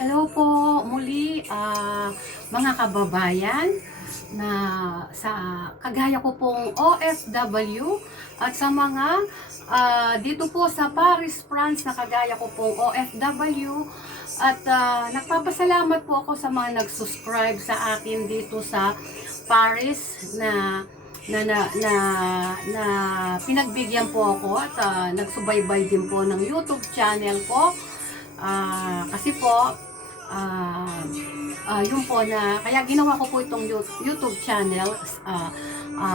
Hello po muli mga kababayan na sa kagaya ko pong OFW at sa mga dito po sa Paris, France na kagaya ko pong OFW at nagpapasalamat po ako sa mga nag-subscribe sa akin dito sa Paris na pinagbigyan po ako at nagsubaybay din po ng YouTube channel ko. Kasi po yun po na kaya ginawa ko po itong YouTube channel.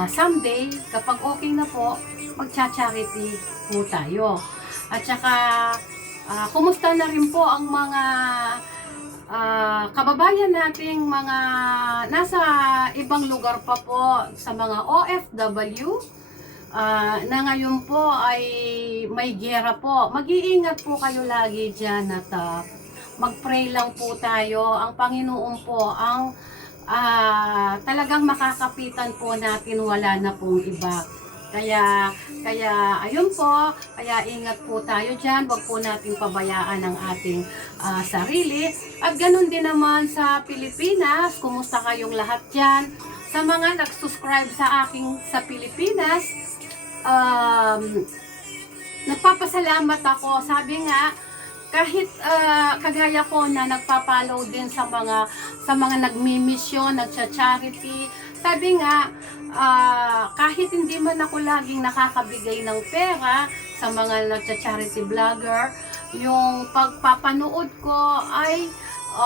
Someday kapag okay na po, magcha-charity po tayo. At saka kumusta na rin po ang mga kababayan nating mga nasa ibang lugar pa po, sa mga OFW na ngayon po ay may giyera po. Mag-iingat po kayo lagi dyan at mag-pray lang po tayo. Ang Panginoon po ang talagang makakapitan po natin, wala na pong iba. Kaya ayun po, kaya ingat po tayo dyan, wag po natin pabayaan ang ating sarili. At ganun din naman sa Pilipinas, kumusta kayong lahat dyan? Sa mga nag-subscribe sa aking sa Pilipinas, nagpapasalamat ako. Sabi nga, kahit kagaya ko na nagpa-follow din sa mga nagmi-mission, nagcha-charity. Sabi nga, kahit hindi man ako laging nakakabigay ng pera sa mga nagcha-charity vlogger, yung pagpapanood ko ay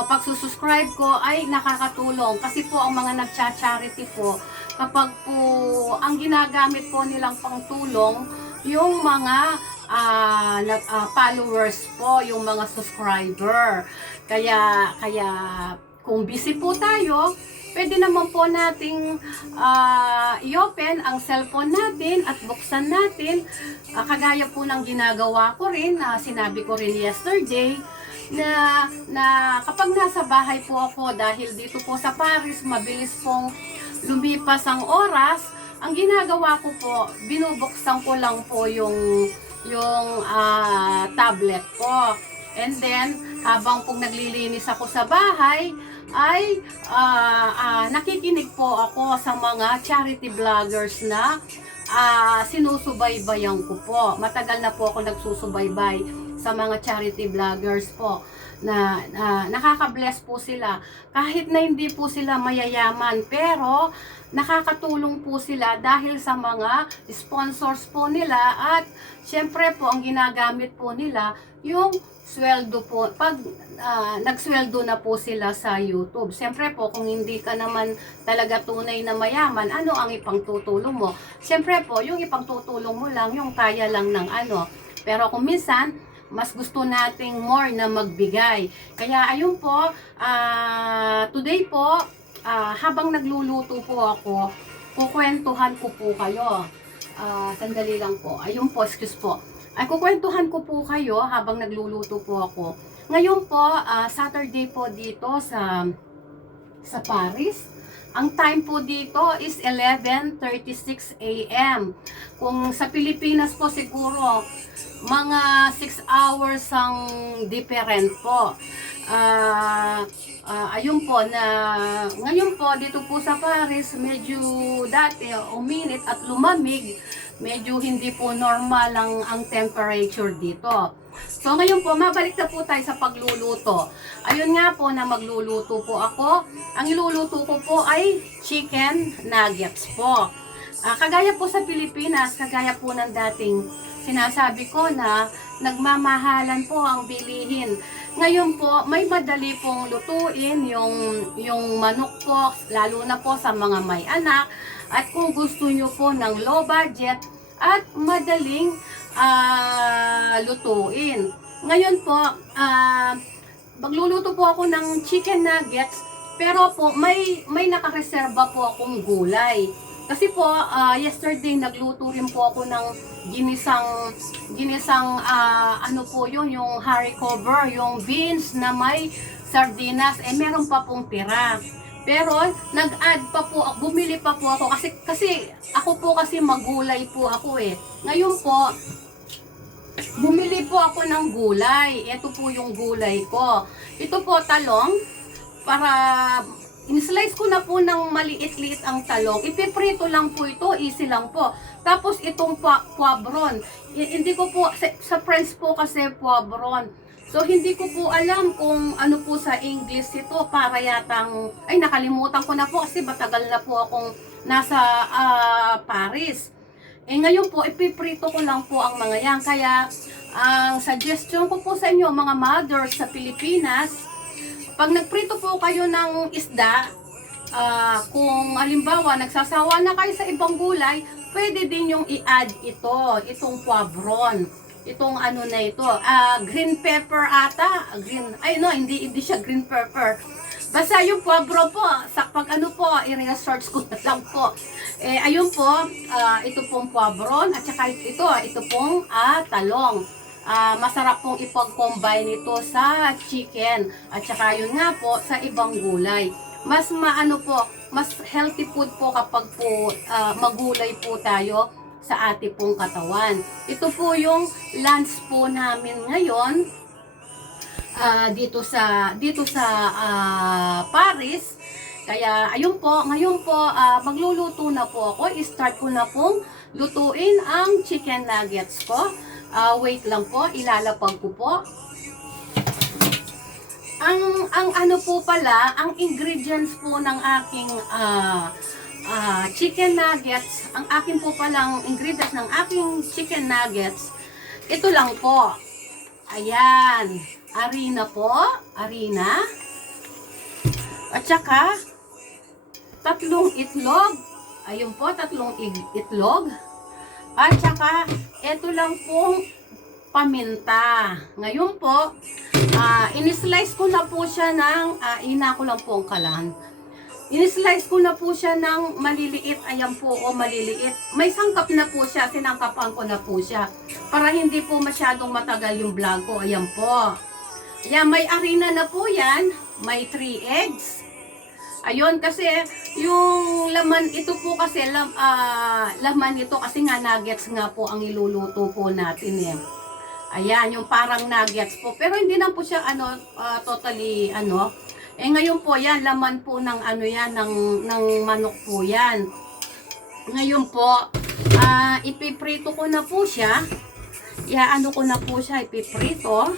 pagsusubscribe ko ay nakakatulong. Kasi po ang mga nagcha-charity po, kapag po ang ginagamit po nilang pangtulong, yung mga followers po, yung mga subscriber. Kaya kung busy po tayo, pwede naman po nating i-open ang cellphone natin at buksan natin. Kagaya po ng ginagawa ko rin, sinabi ko rin yesterday, na kapag nasa bahay po ako, dahil dito po sa Paris, mabilis pong lumipas ang oras, ang ginagawa ko po, binubuksan ko lang po yung tablet ko. And then, habang pong naglilinis ako sa bahay, ay nakikinig po ako sa mga charity vloggers na sinusubaybayan ko po. Matagal na po ako nagsusubaybay sa mga charity vloggers po na nakaka-bless po sila. Kahit na hindi po sila mayayaman, pero nakakatulong po sila dahil sa mga sponsors po nila at syempre po ang ginagamit po nila yung sweldo po. Pag nagsweldo na po sila sa YouTube, syempre po kung hindi ka naman talaga tunay na mayaman, ano ang ipangtutulong mo? Syempre po yung ipangtutulong mo lang yung kaya lang ng ano. Pero kung minsan mas gusto nating more na magbigay. Kaya ayun po, today po, habang nagluluto po ako, kukwentuhan ko po kayo. Sandali lang po. Ayun po, excuse po. Ay, kukwentuhan ko po kayo habang nagluluto po ako. Ngayon po, Saturday po dito sa Paris. Ang time po dito is 11:36 AM. Kung sa Pilipinas po siguro, mga 6 hours ang different po. Ayun po na ngayon po dito po sa Paris, medyo dati uminit at lumamig, medyo hindi po normal ang temperature dito. So ngayon po, mabalik na po tayo sa pagluluto. Ayun nga po na magluluto po ako. Ang iluluto ko po ay chicken nuggets po. Kagaya po sa Pilipinas, kagaya po ng dating sinasabi ko na nagmamahalan po ang bilihin. Ngayon po, may madali pong lutuin yung manok po, lalo na po sa mga may anak. At kung gusto nyo po ng low budget at madaling lutuin. Ngayon po, magluluto po ako ng chicken nuggets, pero po may nakareserba po akong gulay. Kasi po, yesterday nagluto rin po ako ng ginisang ano po yun, yung haricot bean, yung beans na may sardinas, meron pa pong tira. Pero nag-add pa po, bumili pa po ako kasi ako po kasi magulay po ako eh. Ngayon po, bumili po ako ng gulay. Ito po yung gulay ko. Ito po talong. Para in-slice ko na po ng maliit-liit ang talong. Ipiprito lang po ito. Easy lang po. Tapos itong poivron. Hindi ko po, sa French po kasi poivron. So hindi ko po alam kung ano po sa English ito. Para yatang, ay nakalimutan ko na po kasi matagal na po akong nasa Paris. Ngayon po, ipiprito ko lang po ang mga yan. Kaya, ang suggestion ko po sa inyo, mga mothers sa Pilipinas, pag nagprito po kayo ng isda, kung halimbawa, nagsasawa na kayo sa ibang gulay, pwede din yung i-add itong poivron. Itong ano na ito, green pepper ata, hindi siya green pepper. Basta yung poivron po, pag ano po, i-research ko na lang po. Ayun po, ito pong poivron, at saka ito pong talong. Masarap pong ipag-combine ito sa chicken, at saka yun nga po, sa ibang gulay. Mas mas healthy food po kapag po magulay po tayo sa ating pong katawan. Ito po yung lunch po namin ngayon. Dito sa Paris. Kaya ayun po, ngayon po magluluto na po ako. I-start ko na pong lutuin ang chicken nuggets ko. Wait lang po, ilalapag ko po. Ang ano po pala, ang ingredients po ng aking chicken nuggets, ang akin po palang ingredients ng aking chicken nuggets, ito lang po. Ayan, harina po, harina. At saka, 3 itlog. Ayun po, 3 itlog. At saka, ito lang pong paminta. Ngayon po, in-slice ko na po siya ng, ina ko lang po ang kalan. In-slice ko na po siya ng maliliit. Ayan po, maliliit. May sangkap na po siya. Sinangkapan ko na po siya. Para hindi po masyadong matagal yung vlog ko. Ayan po. Ayan, may harina na po yan. May 3 eggs. Ayun, kasi yung laman, ito po kasi, laman ito kasi nga nuggets nga po ang iluluto po natin eh. Ayan, yung parang nuggets po. Pero hindi na po siya, totally, ngayon po yan, laman po ng ng manok po yan. Ngayon po, ipiprito ko na po siya. Ko na po siya, ipiprito.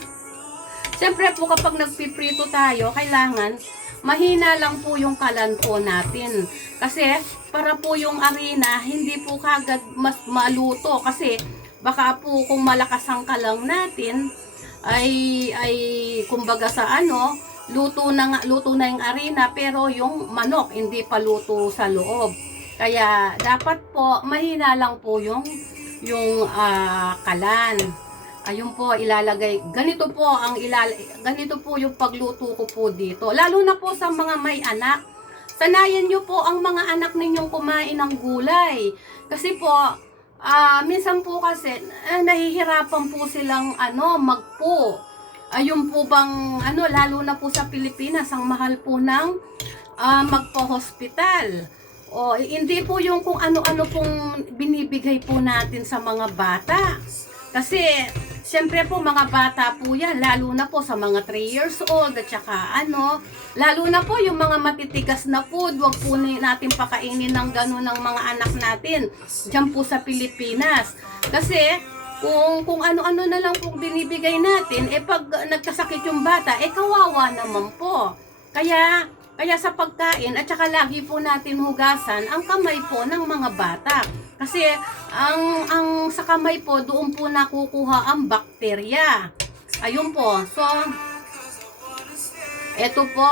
Siyempre po kapag nagpiprito tayo, kailangan mahina lang po yung kalan po natin. Kasi para po yung harina, hindi po kagad mas maluto. Kasi baka po kung malakas ang kalang natin, ay kumbaga sa luto na yung harina pero yung manok hindi pa luto sa loob. Kaya dapat po mahina lang po yung kalan. Ayun po ilalagay. Ganito po yung pagluto ko po dito. Lalo na po sa mga may anak. Sanayan niyo po ang mga anak ninyong kumain ng gulay. Kasi po minsan po kasi nahihirapan po silang magpo. Ayun po bang lalo na po sa Pilipinas, ang mahal po ng magpo-hospital. Hindi po yung kung ano-ano pong binibigay po natin sa mga bata. Kasi siyempre po mga bata po yan, lalo na po sa mga 3 years old at saka lalo na po yung mga matitigas na food, wag po natin pakainin ng gano'n ng mga anak natin dyan po sa Pilipinas. Kasi kung ano-ano na lang po binibigay natin, pag nagkasakit yung bata, kawawa naman po. Kaya sa pagkain at saka lagi po natin hugasan ang kamay po ng mga bata. Kasi ang sa kamay po, doon po nakukuha ang bakterya. Ayun po. So, eto po,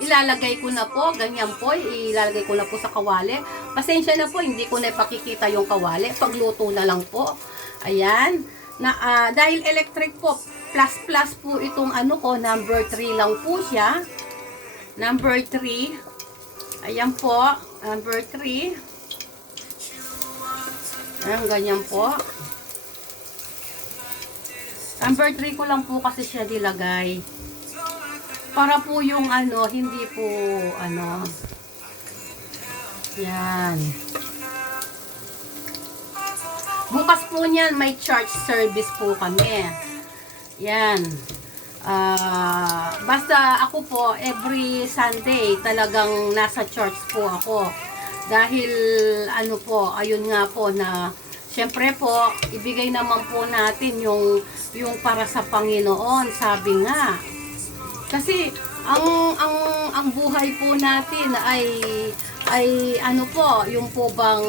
ilalagay ko na po, ganyan po, ilalagay ko na po sa kawali. Pasensya na po, hindi ko na ipakikita yung kawali. Pagluto na lang po. Ayan. Dahil electric po, plus po itong ko, number 3 lang po siya. Number 3. Ayan po, number 3. Ayan, ganyan po. Number 3 ko lang po kasi siya nilagay. Para po yung hindi po yan. Bukas po niyan, may church service po kami. Yan. Basta ako po, every Sunday, talagang nasa church po ako. Dahil, ano po, ayun nga po na, syempre po, ibigay naman po natin yung para sa Panginoon, sabi nga. Kasi, ang buhay po natin ay ano po, yung po bang,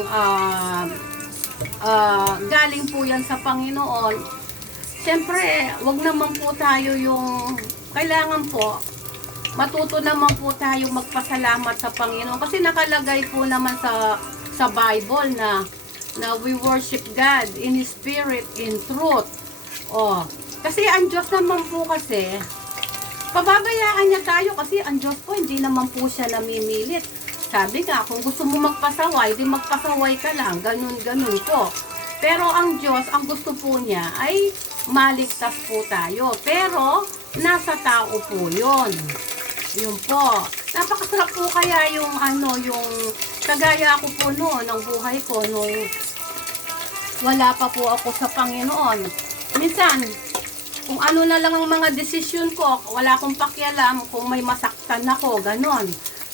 galing po yan sa Panginoon. Siyempre, wag naman po tayo yung, kailangan po, matuto naman po tayo magpasalamat sa Panginoon. Kasi nakalagay po naman sa Bible na we worship God in Spirit, in truth. Oh, kasi ang Diyos naman po kasi, pababayaan niya tayo kasi ang Diyos po, hindi naman po siya namimilit. Sabi nga, kung gusto mo magpasaway, di magpasaway ka lang, ganun po. Pero ang Diyos, ang gusto po niya ay maligtas po tayo. Pero, nasa tao po yun. Yun po. Napakasarap po kaya yung yung kagaya ako po noon, ng buhay ko, nung wala pa po ako sa Panginoon. Minsan, kung ano na lang ang mga desisyon ko, wala akong pakialam kung may masaktan ako, ganon.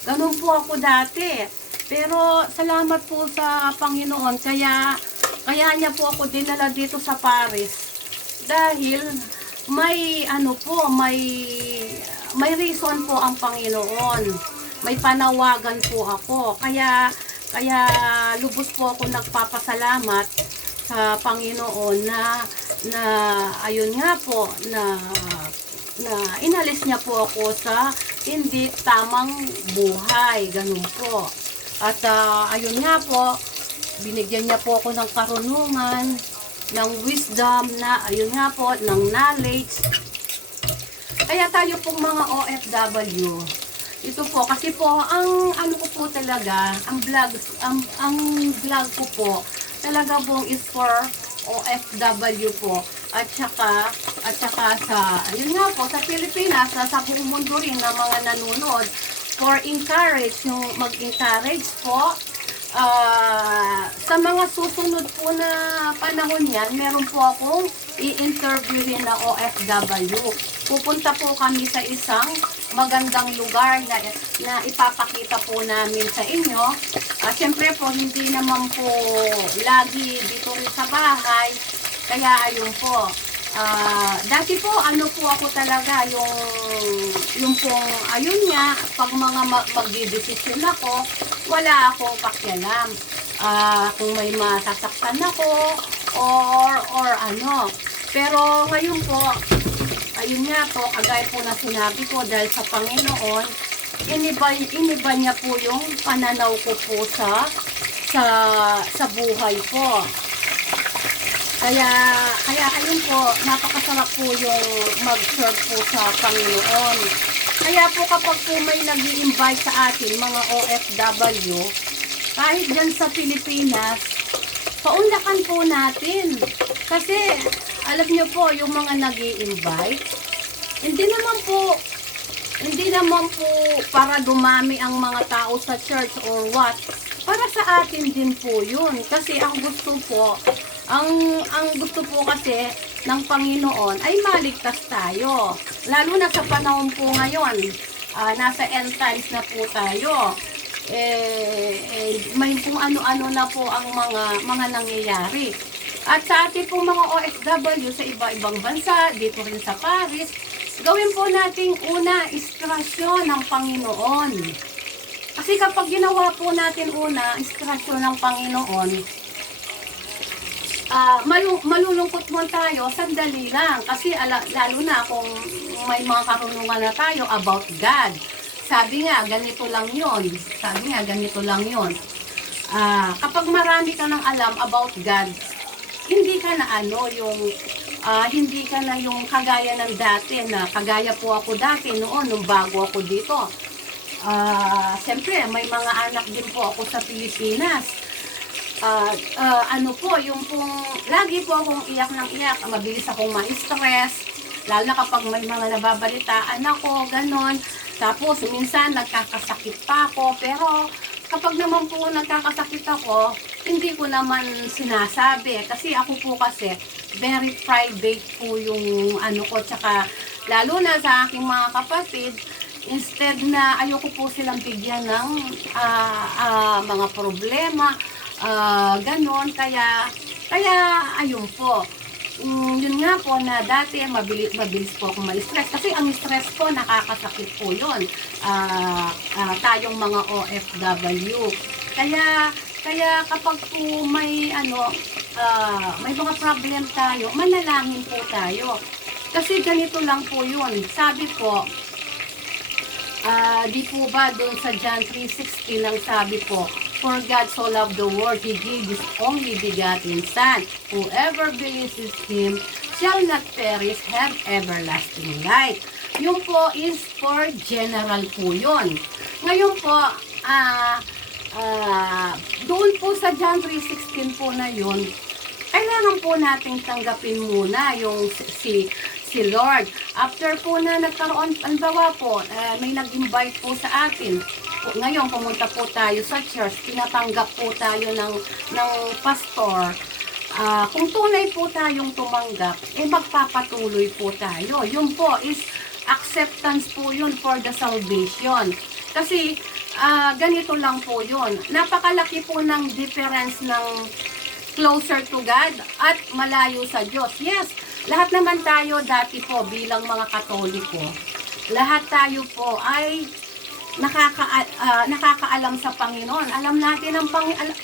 Ganon po ako dati. Pero, salamat po sa Panginoon, kaya niya po ako dinala dito sa Paris. Dahil may may reason po ang Panginoon. May panawagan po ako. Kaya lubos po ako nagpapasalamat sa Panginoon na ayun nga po na inalis niya po ako sa hindi tamang buhay. Ganun po. At ayun nga po, binigyan niya po ako ng karunungan, ng wisdom, na ayun nga po, ng knowledge. Kaya tayo pong mga OFW, ito po, kasi po, ang ano ko po talaga, ang vlog ko po, talaga pong is for OFW po. At saka sa, ayun nga po, sa Pilipinas, sa buong mundo rin na mga nanonood, for encourage, yung mag-encourage po. Sa mga susunod po na panahon yan, meron po akong i-interviewin na OFW. Pupunta po kami sa isang magandang lugar na ipapakita po namin sa inyo. Siyempre po, hindi naman po lagi dito rin sa bahay. Kaya ayun po. Dati po, ano po ako talaga, yung pong, ayun nga, pag mga magdidesisyon ako, wala akong pakialam. Kung may masasaktan ako, or ano. Pero ngayon po, ayun nga po, kagaya po na sinabi ko, dahil sa Panginoon, iniba niya po yung pananaw ko po sa buhay po. Kaya ayun po, napakasarap po yung mag-serve po sa Panginoon. Kaya po kapag po may nag-i-invite sa atin, mga OFW, kahit dyan sa Pilipinas, paunlakan po natin. Kasi, alam nyo po, yung mga nag-i-invite, hindi naman po para dumami ang mga tao sa church or what. Para sa atin din po yun. Kasi ang gusto po kasi ng Panginoon ay maligtas tayo. Lalo na sa panahon po ngayon, nasa end times na po tayo. May kung ano-ano na po ang mga nangyayari. At sa ating po mga OFW sa iba-ibang bansa, dito rin sa Paris, gawin po nating una, inspirasyon ng Panginoon. Kasi kapag ginawa po natin una, inspirasyon ng Panginoon, malulungkot mo tayo, sandali lang. Kasi lalo na kung may mga karunungan na tayo about God. Sabi nga, ganito lang yon. Kapag marami ka nang alam about God, hindi ka na hindi ka na yung kagaya ng dati, na kagaya po ako dati noon, nung bago ako dito. Siyempre, may mga anak din po ako sa Pilipinas. Yung pong, lagi po akong iyak ng iyak, mabilis akong ma-stress, lalo na kapag may mga nababalitaan ako, ganon. Tapos, minsan, nagkakasakit pa ako, pero kapag naman po nagkakasakit ako, hindi ko naman sinasabi. Kasi ako po kasi, very private po yung ano ko, tsaka lalo na sa aking mga kapatid, instead na ayoko po silang bigyan ng mga problema, ganon, kaya ayun po. Yun nga po na dati mabilis po akong ma-stress kasi ang stress po nakakasakit po yun, tayong mga OFW, kaya kapag po may may mga problem tayo, manalangin po tayo kasi ganito lang po yun, sabi po, di po ba doon sa John 3:16 ang sabi po, for God so loved the world, He gave His only begotten Son. Whoever believes in Him shall not perish, have everlasting life. Yung po is for general po yun. Ngayon po, doon po sa John 3:16 po na yun, kailangan po nating tanggapin muna yung si Lord. After po na nagkaroon, albawa po, may nag-invite po sa atin. Ngayon, pumunta po tayo sa church, tinatanggap po tayo ng pastor. Kung tunay po tayong tumanggap, magpapatuloy po tayo. Yun po is acceptance po yun for the salvation. Kasi, ganito lang po yun. Napakalaki po ng difference ng closer to God at malayo sa Diyos. Yes, lahat naman tayo dati po bilang mga Katoliko, lahat tayo po ay nakakaalam sa Panginoon. Alam natin ang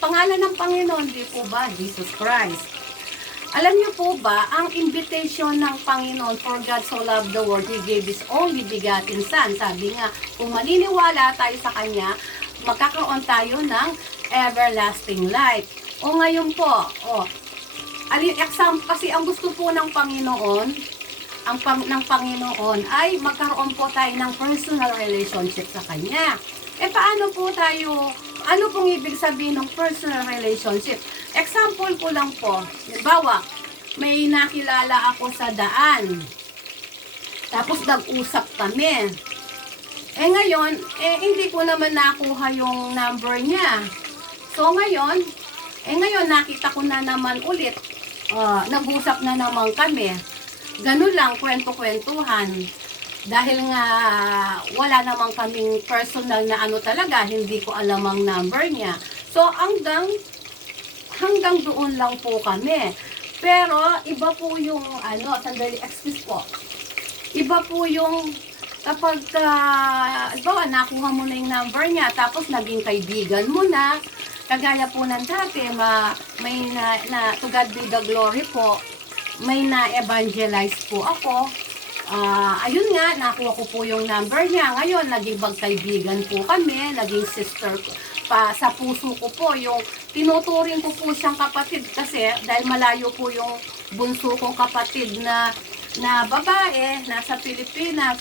pangalan ng Panginoon, di po ba? Jesus Christ. Alam niyo po ba, ang invitation ng Panginoon, for God so loved the world, He gave His only begotten Son. Sabi nga, kung maniniwala tayo sa Kanya, magkakaroon tayo ng everlasting life. O ngayon po, kasi ang gusto po ng Panginoon, ng Panginoon ay magkaroon po tayo ng personal relationship sa Kanya. Paano po tayo, ano pong ibig sabihin ng personal relationship? Example ko lang po, halimbawa, may nakilala ako sa daan, tapos nag-usap kami. Ngayon, hindi ko naman nakuha yung number niya. So ngayon nakita ko na naman ulit, nag-usap na naman kami. Ganun lang, kwento-kwentuhan. Dahil nga wala namang kaming personal na ano talaga, hindi ko alam ang number niya. So hanggang doon lang po kami. Pero iba po yung sandali, excuse po. Iba po yung kapag nakuha mo na yung number niya, tapos naging kaibigan mo na, kagaya po ng dati, may to God be the glory po, may na-evangelize po ako. Ayun nga, nakuha ko po yung number niya. Ngayon, naging magkaibigan po kami, naging sister pa sa puso ko po. Yung tinuturing ko po siyang kapatid kasi dahil malayo po yung bunso kong kapatid na babae, nasa Pilipinas.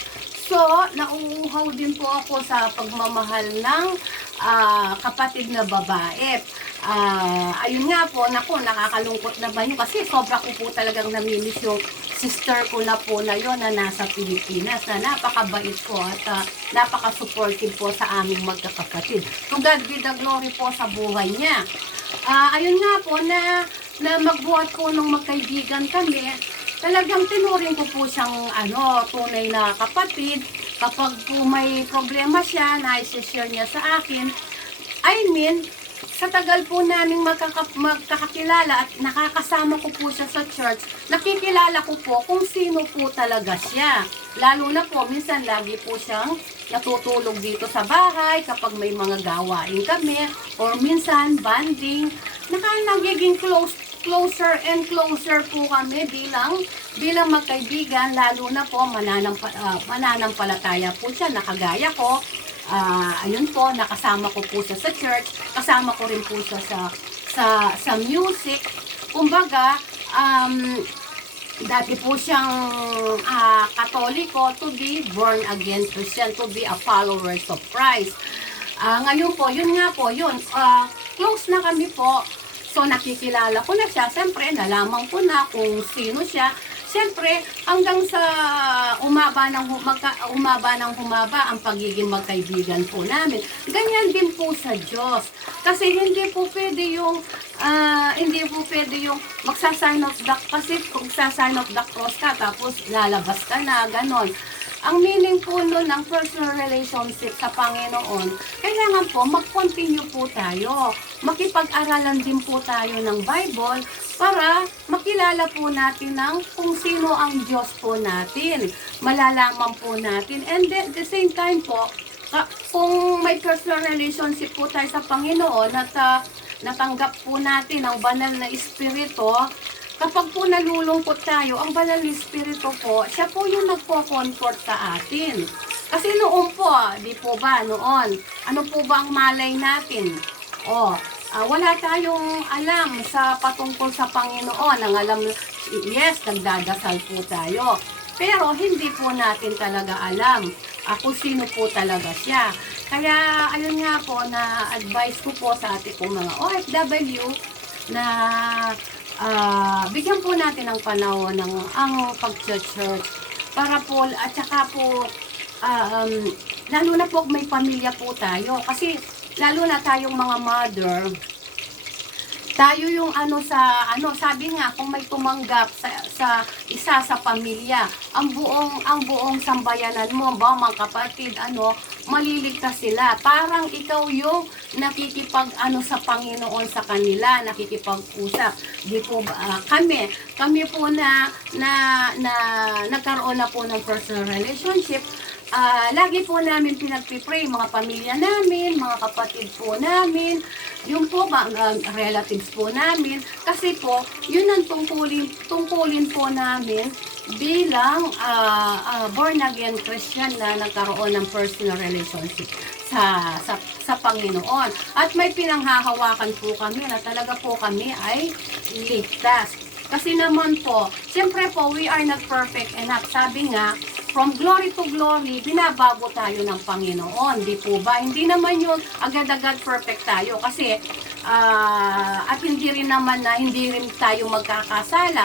So, nauuhaw din po ako sa pagmamahal ng kapatid na babae. Ayun nga po, nakakalungkot naman yun kasi sobra ko po talagang namimiss yung sister ko na po na yun na nasa Pilipinas, na napakabait po at napaka-supportive po sa aming magkakapatid. To God be the glory po sa buhay niya. Ayun nga po na magbuhat po nung magkaibigan kami, talagang tinuring ko po siyang tunay na kapatid. Kapag po may problema siya, na-share niya sa akin. Sa tagal po naming magkakakilala at nakakasama ko po siya sa church, nakikilala ko po kung sino po talaga siya. Lalo na po, minsan lagi po siyang natutulog dito sa bahay kapag may mga gawain kami, or minsan banding. Nagiging closer and closer po kami bilang magkaibigan, lalo na po mananampalataya po siya, nakagaya ko. Ayun po, nakasama ko po siya sa church, kasama ko rin po siya sa music. Kumbaga, dati po siyang Katoliko, to be born again Christian, to be a followers of Christ. Ngayon po, yun nga po, close na kami po. So, nakikilala ko na siya. Siyempre, nalaman ko na kung sino siya. Siyempre, hanggang sa humaba ng humaba ang pagiging magkaibigan po namin. Ganyan din po sa Diyos. Kasi hindi po pwede yung hindi po pwede yung magsa-sign of the, kasi kung sa-sign of the cross ka, tapos lalabas ka na, ganon. Ang meaning po nun ng personal relationship sa Panginoon, kailangan po mag-continue po tayo. Makipag-aralan din po tayo ng Bible para makilala po natin ng kung sino ang Diyos po natin. Malalaman po natin. And then, at the same time po, kung may personal relationship po tayo sa Panginoon at natanggap po natin ang banal na Espiritu, kapag po nalulungkot tayo, ang banal na Espiritu po, siya po yung nagpo-comfort sa atin. Kasi noon po, di po ba, noon, ano po ba ang malay natin? Wala tayong alam sa patungkol sa Panginoon. Ang alam, yes, nagdadasal po tayo. Pero hindi po natin talaga alam kung sino po talaga siya. Kaya, ayun nga po, na advice ko po sa ating po mga OFW na bigyan po natin ng panahon ng ang pag-church para po, at saka po lalo na po may pamilya po tayo, kasi lalo na tayong mga mother, tayo yung sabi nga, kung may tumanggap sa isa sa pamilya, ang buong sambayanan mo, mga kapatid, maliligtas sila. Parang ikaw yung nakikipag sa Panginoon sa kanila, nakikipag-usap. Di po kami po na nagkaroon na po ng personal relationship. Lagi po namin pinagpipray, mga pamilya namin, mga kapatid po namin, yung po relatives po namin, kasi po yun ang tungkulin po namin bilang born again Christian na nagkaroon ng personal relationship sa Panginoon. At may pinanghahawakan po kami na talaga po kami ay ligtas. Kasi naman po, siyempre po, we are not perfect enough. Sabi nga, from glory to glory, binabago tayo ng Panginoon. Di po ba? Hindi naman yun agad-agad perfect tayo. Kasi, at hindi rin naman na hindi rin tayo magkakasala.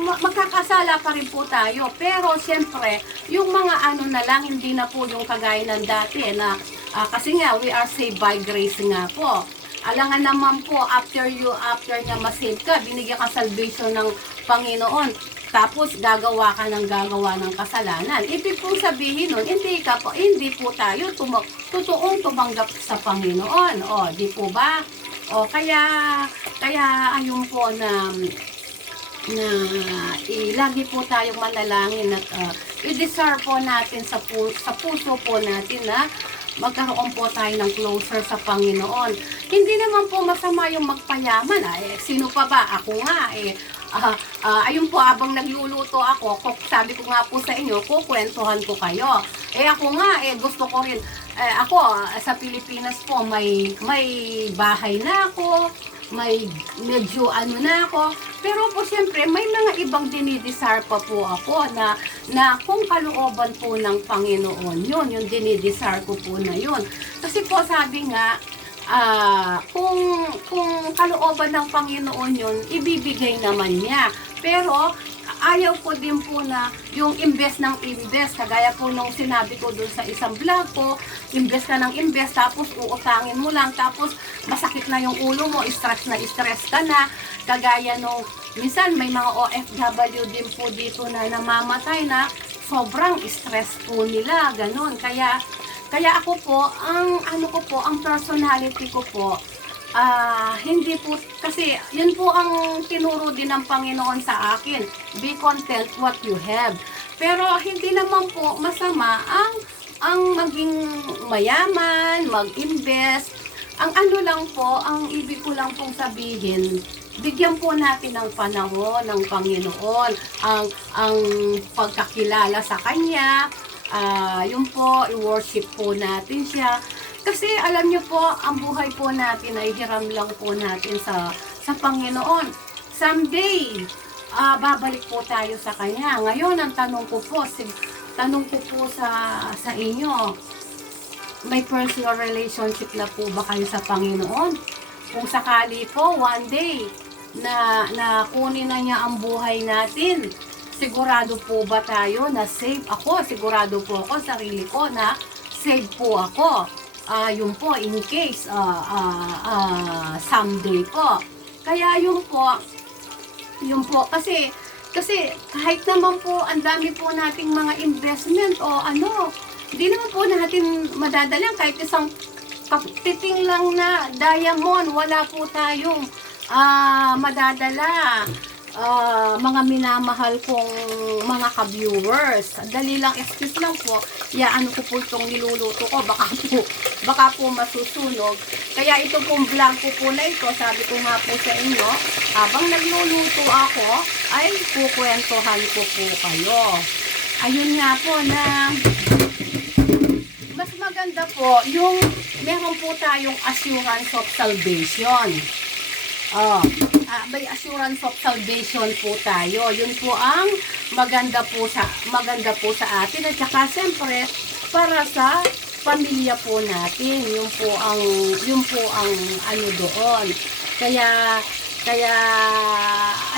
Magkakasala pa rin po tayo. Pero, siyempre, yung mga na lang, hindi na po yung kagaya ng dati na, kasi nga, we are saved by grace nga po. Alangan naman po, after niya masave ka, binigyan ka salvation ng Panginoon, tapos gagawa ng kasalanan. Ibig pong sabihin nun, hindi po tayo totoong tumanggap sa Panginoon. Di po ba? Kaya ayun po na lagi po tayong manalangin at i-desire po natin sa puso po natin na magkaroon po tayo ng closer sa Panginoon. Hindi naman po masama yung magpayaman. Sino pa ba? Ako nga ayun po, habang nagluluto ako, sabi ko nga po sa inyo, kukwentuhan ko kayo. Ako nga, gusto ko rin, ako sa Pilipinas po, may bahay na ako, may medyo na ako, pero po siyempre, may mga ibang dinidesire pa po ako na kung kalooban po ng Panginoon, yun, yung dinidesire ko po na yun. Kasi po sabi nga, kung kalooban ng Panginoon yun, ibibigay naman niya. Pero, ayaw ko din po na yung invest, kagaya po nung sinabi ko dun sa isang vlog ko, invest ka ng invest, tapos uutangin mo lang, tapos masakit na yung ulo mo, stress ka na, kagaya nung, minsan may mga OFW din po dito na namamatay na, sobrang stress po nila, ganun. Kaya ako po, ang personality ko po, hindi po, kasi yun po ang tinuro din ng Panginoon sa akin, be content what you have. Pero hindi naman po masama ang maging mayaman, mag-invest. Ang lang po, ang ibig ko lang pong sabihin, bigyan po natin ng panahon ng Panginoon, ang pagkakilala sa Kanya, yun po, i-worship po natin siya. Kasi alam niyo po, ang buhay po natin ay hiram lang po natin sa Panginoon. Someday, babalik po tayo sa Kanya. Ngayon, ang tanong ko po sa inyo, may personal relationship na po ba kayo sa Panginoon? Kung sakali po, one day, na kunin na niya ang buhay natin, sigurado po ba tayo na save ako? Sigurado po ako, sarili ko, na save po ako. Yun po, in case, someday po. Kaya yun po, kasi kahit naman po ang dami po nating mga investment o ano, hindi naman po natin madadalang kahit isang titing lang na diamond, wala po tayong madadala. Mga minamahal kong mga ka-viewers. Dali lang, excuse lang po. Ano ko po itong niluluto ko. Baka po masusunog. Kaya ito pong vlog ko po na ito, sabi ko nga po sa inyo, habang nagluluto ako, ay kukwentuhan ko po kayo. Ayun nga po na mas maganda po yung meron po tayong assurance of salvation. May assurance of salvation po tayo. Yun po ang maganda po sa atin, at saka siyempre para sa pamilya po natin. Yun po ang ano doon. Kaya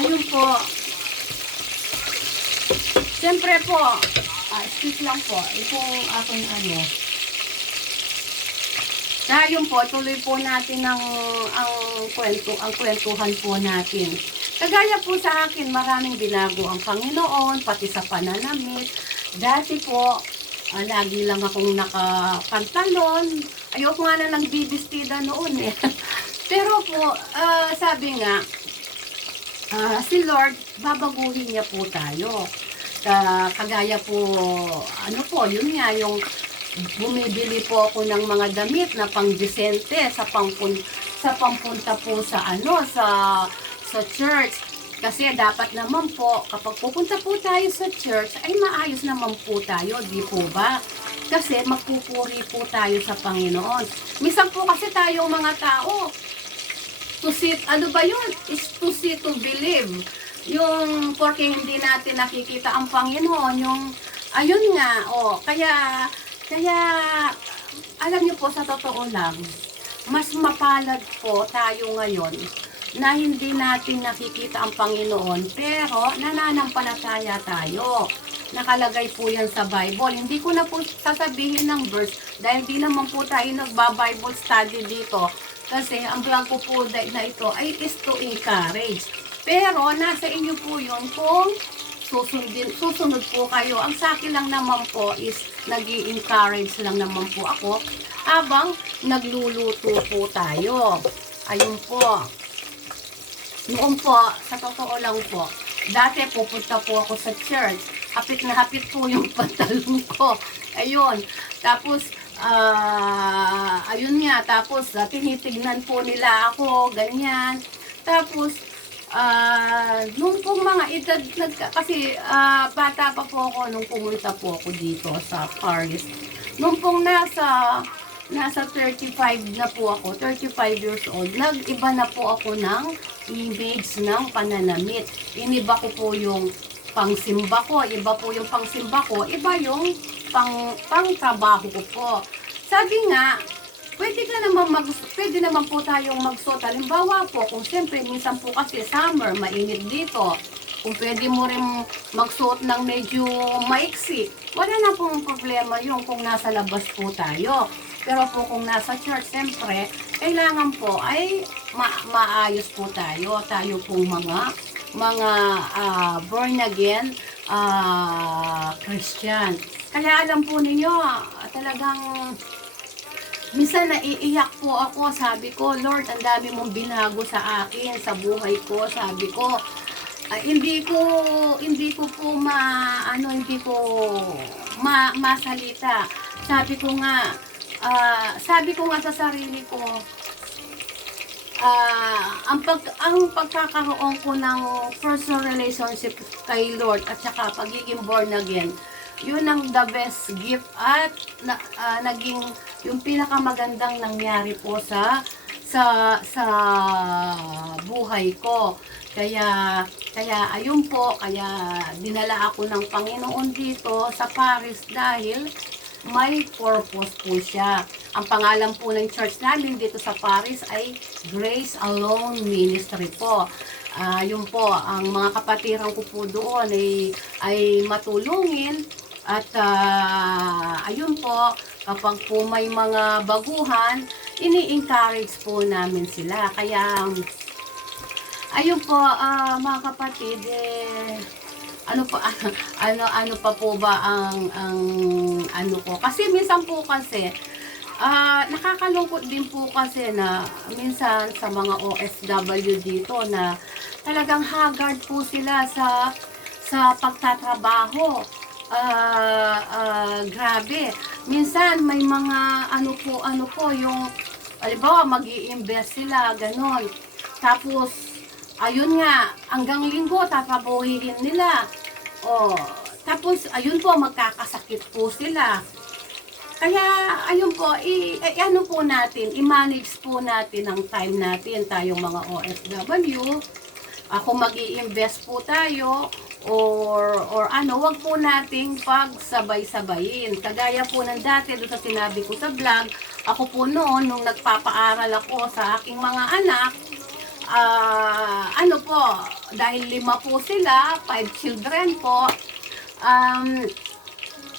ayun po. Siyempre po, excuse lang po. Itong aking ano. Yun po, tuloy po natin ang kwentuhan po natin. Kagaya po sa akin, maraming binago ang Panginoon, pati sa pananamit. Dati po, lagi lang akong nakapantalon. Ayoko nga na nagbibistida noon eh. Pero po, sabi nga, si Lord, babaguhin niya po tayo. Kagaya po, ano po, yun nga, yung bumibili po ako ng mga damit na pang-disente sa pampunta po sa church. Kasi dapat naman po, kapag pupunta po tayo sa church, ay maayos naman po tayo, di po ba? Kasi magpupuri po tayo sa Panginoon. Minsan po kasi tayong mga tao, to see, ano ba yun? Is to see to believe. Yung porque hindi natin nakikita ang Panginoon, yung, ayun nga, kaya, alam niyo po, sa totoo lang, mas mapalad po tayo ngayon na hindi natin nakikita ang Panginoon, pero nananampalataya tayo. Nakalagay po yan sa Bible. Hindi ko na po sasabihin ng verse dahil di naman po tayo nagba-Bible study dito. Kasi ang vlog ko po na ito ay is to encourage. Pero nasa inyo po yun kung susunod po kayo. Ang sa akin lang naman po is nag-i-encourage lang naman po ako habang nagluluto po tayo. Ayun po. Noon po, sa totoo lang po, dati pupunta po ako sa church. Hapit na hapit po yung pantalon ko. Ayun. Tapos, ayun nga. Tapos, tinitignan po nila ako, ganyan. Tapos, nung pong mga edad, kasi bata pa po ako nung pumunta po ako dito sa Paris. Nung pong nasa 35 na po ako, 35 years old, nag-iba na po ako ng image ng pananamit. Iniba ko po yung pangsimba ko, iba po yung pangsimba ko, iba yung pang-trabaho ko po. Sabi nga, pwede naman po tayong magsuot. Halimbawa po, kung siyempre, minsan po kasi summer, mainit dito. Kung pwede mo rin magsuot ng medyo maiksi, wala na pong problema yun kung nasa labas po tayo. Pero po kung nasa church, siyempre, kailangan po ay maayos po tayo. Tayo pong mga born again Christian. Kaya alam po ninyo, talagang minsan naiiyak po ako, sabi ko, Lord, ang dami mong binago sa akin, sa buhay ko, sabi ko, hindi ko po masalita. Sabi ko nga sa sarili ko, ang pagkakaroon ko ng personal relationship kay Lord at saka pagiging born again, yun ang the best gift at naging yung pinakamagandang nangyari po sa buhay ko. Kaya ayun po, kaya dinala ako ng Panginoon dito sa Paris dahil may purpose po siya. Ang pangalan po ng church namin dito sa Paris ay Grace Alone Ministry po. Yun po, ang mga kapatiran ko po doon ay matulungin. At ayun po, kapag po may mga baguhan, ini-encourage po namin sila. Kaya Ayun po, mga kapatid, ano pa ano pa po ba ang ano ko? Kasi minsan po kasi nakakalungkot din po kasi na minsan sa mga OFW dito na talagang haggard po sila sa pagtatrabaho. Grabe. Minsan may mga ano po yung halimbawa mag-i-invest sila ganon. Tapos ayun nga hanggang linggo tatrabahuhin nila. Oh, tapos ayun po magkakasakit po sila. Kaya, ayun po, ano po natin, i-manage po natin ang time natin, tayong mga OFW. Kung mag-i-invest po tayo, or ano, wag po nating pagsabay-sabayin. Kagaya po ng dati, doon sa sinabi ko sa vlog, ako po noon, nung nagpapaaral ako sa aking mga anak, ano po, dahil 5 po sila, 5 children po,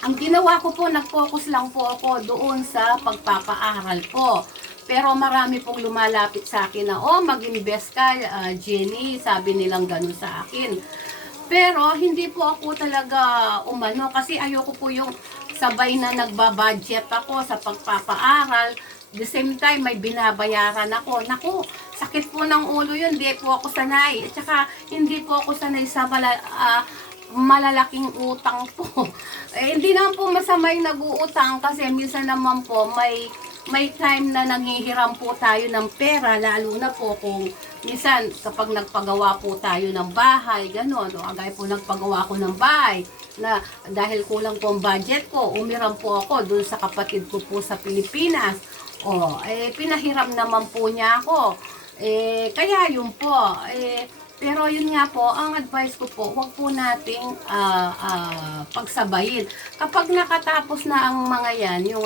ang ginawa ko po, nag-focus lang po ako doon sa pagpapaaral po. Pero marami pong lumalapit sa akin na, mag-invest ka, Jenny, sabi nilang ganun sa akin. Pero hindi po ako talaga umano kasi ayoko po yung sabay na nagbabudget ako sa pagpapaaral. The same time, may binabayaran ako. Naku, sakit po ng ulo yun, hindi po ako sanay. At saka, hindi po ako sanay sa malalaking utang po. Hindi naman po masama yung nag-uutang kasi minsan naman po may time na nanghihiram po tayo ng pera, lalo na po kung minsan kapag nagpagawa po tayo ng bahay, gano'n, o agay po nagpagawa ko ng bahay na dahil kulang po ang budget ko, umiram po ako dun sa kapatid ko po sa Pilipinas. Pinahiram naman po niya ako. Kaya yun po, pero yun nga po, ang advice ko po, huwag po nating pagsabayin. Kapag nakatapos na ang mga yan, yung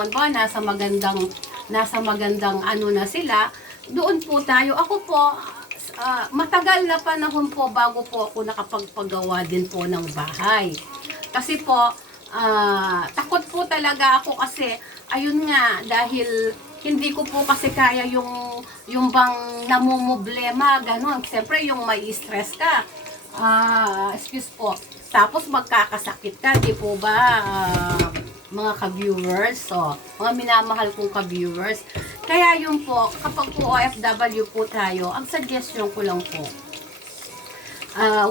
nasa magandang ano na sila, doon po tayo. Ako po, matagal na panahon po bago po ako nakapagpagawa din po ng bahay. Kasi po, takot po talaga ako kasi, ayun nga, dahil hindi ko po kasi kaya yung bang namumblema, gano'n. Siyempre, yung may stress ka. Excuse po. Tapos magkakasakit ka, di po ba, mga ka-viewers? So, mga minamahal kong ka-viewers. Kaya yun po, kapag po OFW po tayo, ang suggestion ko lang po,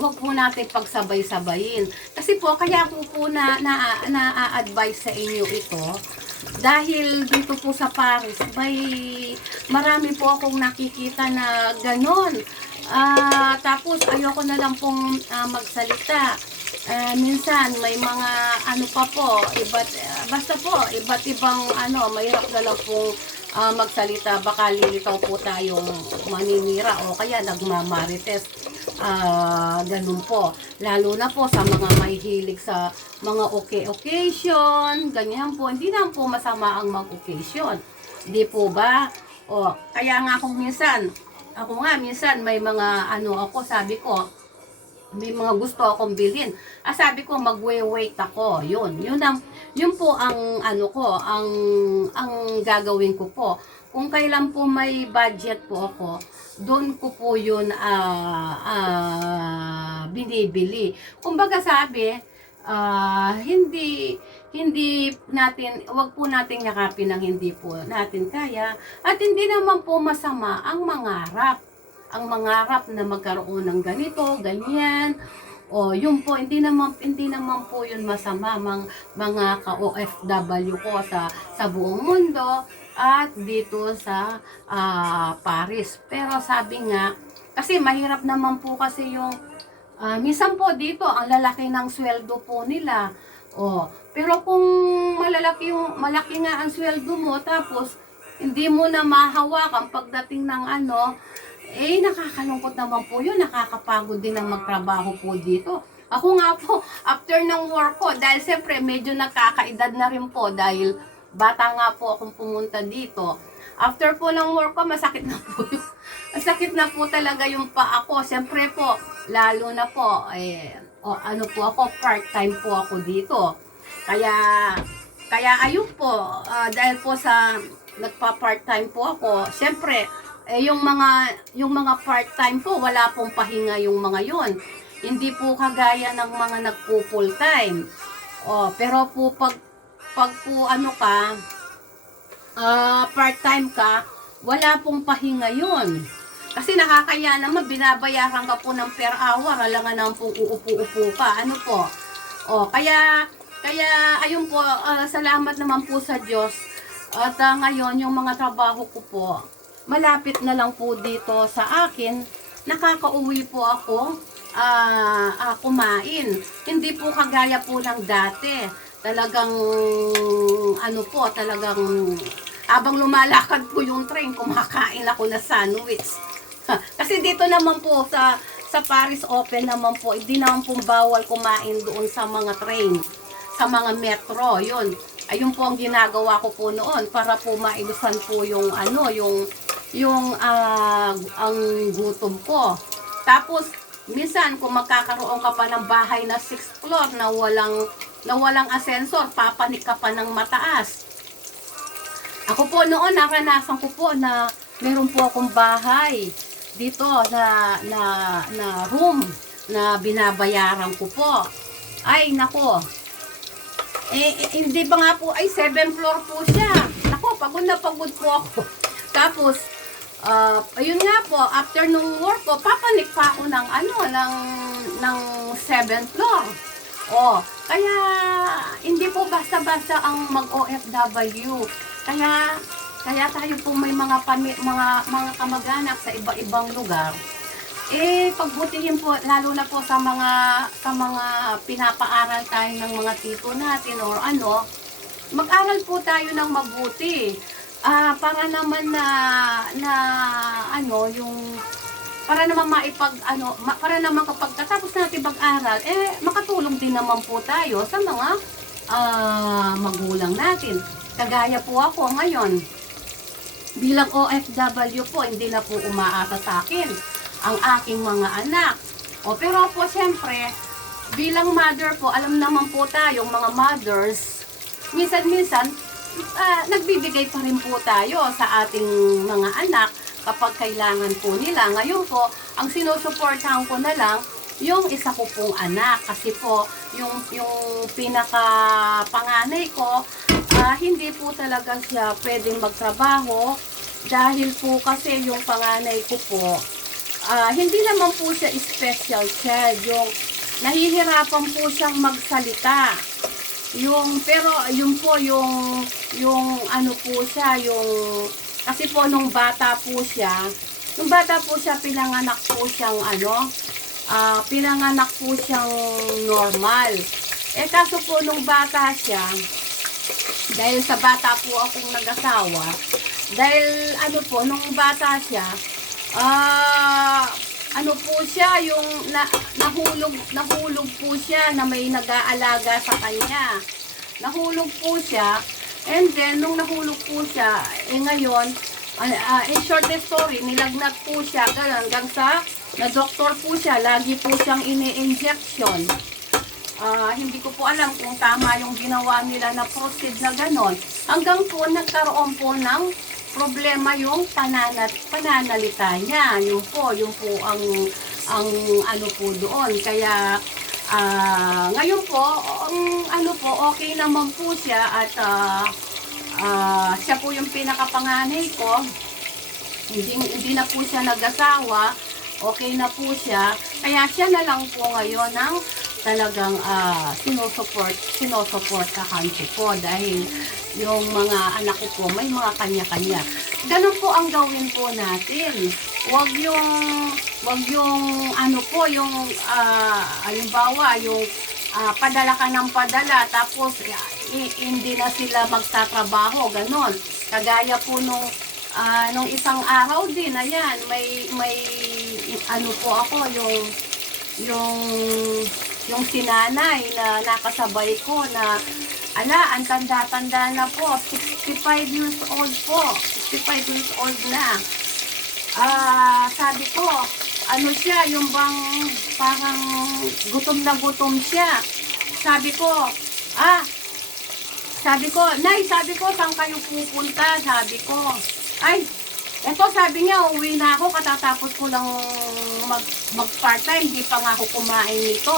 wag po natin pagsabay-sabayin. Kasi po, kaya ko po na-advise sa inyo ito, dahil dito po sa Paris, marami po akong nakikita na ganon. Tapos ayoko na lang pong magsalita. Minsan may mga ano pa po, basta po, iba't ibang mahirap na lang pong magsalita. Baka lilitaw po tayong maninira o kaya nagmamarites. Ganun po. Lalo na po sa mga mahihilig sa mga occasion, ganyan po. Hindi na po masama ang mag-occasion. Di po ba? Kaya nga ako nga minsan may mga sabi ko, may mga gusto akong bilhin. Sabi ko magwe-wait ako. Yun po ang ang gagawin ko po. Kung kailan po may budget po ako, doon ko po yun binibili. Kumbaga sabi, wag po nating yakapin ang hindi po natin kaya, at hindi naman po masama ang mangarap na magkaroon ng ganito, ganyan. Yun po, hindi naman po yun masama, mga ka-OFW ko sa buong mundo at dito sa Paris. Pero sabi nga, kasi mahirap naman po kasi yung minsan po dito, ang lalaki ng sweldo po nila. Pero kung malaki nga ang sweldo mo, tapos hindi mo na mahawakan pagdating ng nakakalungkot naman po yun. Nakakapagod din ang magtrabaho po dito. Ako nga po, after ng work ko, dahil siyempre medyo nakakaedad na rin po, dahil bata nga po akong pumunta dito. After po ng work ko, masakit na po yun. Masakit na po talaga yung paa ko. Siyempre po, lalo na po, po ako, part-time po ako dito. Kaya ayun po, dahil po sa nagpa-part-time po ako, siyempre, yung mga part-time po, wala pong pahinga yung mga yon. Hindi po kagaya ng mga nagpo-full time. Pero po pag po ano ka, part-time ka, wala pong pahinga yun. Kasi nakakaya naman, binabayaran ka po ng per hour, alangan naman pong uupo-upo ka. Ano po? Kaya ayun po, salamat naman po sa Diyos. At ngayon, yung mga trabaho ko po, malapit na lang po dito sa akin. Nakakauwi po ako kumain. Hindi po kagaya po ng dati. Talagang, ano po, talagang, habang lumalakad po yung train, kumakain ako na sandwich. Kasi dito naman po sa Paris Open naman po, hindi naman po bawal kumain doon sa mga train, sa mga metro, yun. Ayun po ang ginagawa ko po noon para po mailusan po yung ano, ang gutom ko. Tapos minsan kung magkakaroon ka pa ng bahay na 6th floor na walang ascensor, papanik ka pa ng mataas. Ako po noon, naranasan ko po na meron po akong bahay dito na room na binabayaran ko po. Ay, nako. Hindi ba nga po, ay 7th floor po siya. Nako, pagod na pagod po ako. Tapos, ayun nga po, after nung work ko, papanik pa ako ng 7th floor. Kaya, hindi po basta-basta ang mag-OFW. Kaya tayo po may mga kamag-anak sa iba-ibang lugar. Pagbutihin po, lalo na po sa mga pinapaaral tayo ng mga tito natin or ano, mag-aral po tayo ng mabuti. Para naman para naman kapag katapos natin mag-aral, makatulong din naman po tayo sa mga magulang natin. Kagaya po ako ngayon, bilang OFW po, hindi na po umaasa sa akin ang aking mga anak. Pero po siyempre, bilang mother po, alam naman po tayong mga mothers, minsan-minsan, nagbibigay pa rin po tayo sa ating mga anak kapag kailangan po nila. Ngayon po, ang sinusuportahan ko na lang, yung isa ko pong anak. Kasi po, yung pinaka-panganay ko, hindi po talaga siya pwedeng magtrabaho dahil po kasi yung panganay ko po, hindi naman po siya special child. Yung nahihirapan po siyang magsalita. Pero yung ano po siya, kasi po nung bata po siya pinanganak po siyang normal. Kaso po nung bata siya, dahil sa bata po akong nag-asawa, dahil nung bata siya, yung nahulog po siya na may nag-aalaga sa kanya. Nahulog po siya, and then nung nahulog po siya, ngayon, in short story, nilagnat po siya, hanggang sa na-doktor po siya, lagi po siyang ini-injection. Hindi ko po alam kung tama yung ginawa nila na proceed na ganon. Hanggang po nagkaroon po ng problema yung pananalita niya. Yung po ang ano po doon. Kaya ngayon po, okay naman po siya at siya po yung pinakapanganay ko. Hindi na po siya nag-asawa. Okay na po siya. Kaya siya na lang po ngayon ang talagang sinusuportahan ko po dahil yung mga anak ko po may mga kanya-kanya. Ganun po ang gawin po natin. Wag yung halimbawa yung padala ka ng padala tapos hindi na sila magtatrabaho, ganon. Kagaya po nung isang araw din, ayan, may po ako yung sinanay na nakasabay ko na ang tanda-tanda na po, 65 years old po, 65 years old na. Sabi ko, siya, yung bang parang gutom na gutom siya. Sabi ko, Nay, saan kayo pupunta? Sabi ko, Eto, sabi niya, uwi na ako, katatapos ko lang mag part-time, di pa nga ako kumain nito.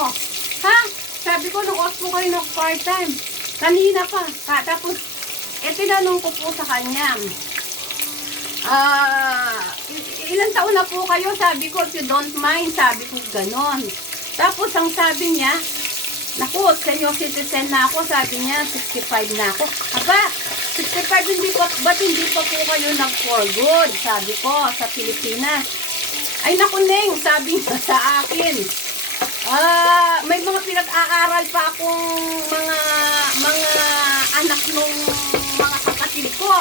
Ha? Sabi ko, nung oras mo kayo ng part-time. Kanina pa. Tapos, tinanong ko po sa kanya, ilang taon na po kayo? Sabi ko, if you don't mind, sabi ko ganon. Tapos, ang sabi niya, naku, senior citizen na ako, sabi niya, 65 na ako. Aba, 65, ba't hindi pa po kayo nag-for good? Sabi ko, sa Pilipinas. Ay, naku, Neng, sabi niya sa akin. May mga pinag-aaral pa akong mga anak nung mga kapatid ko.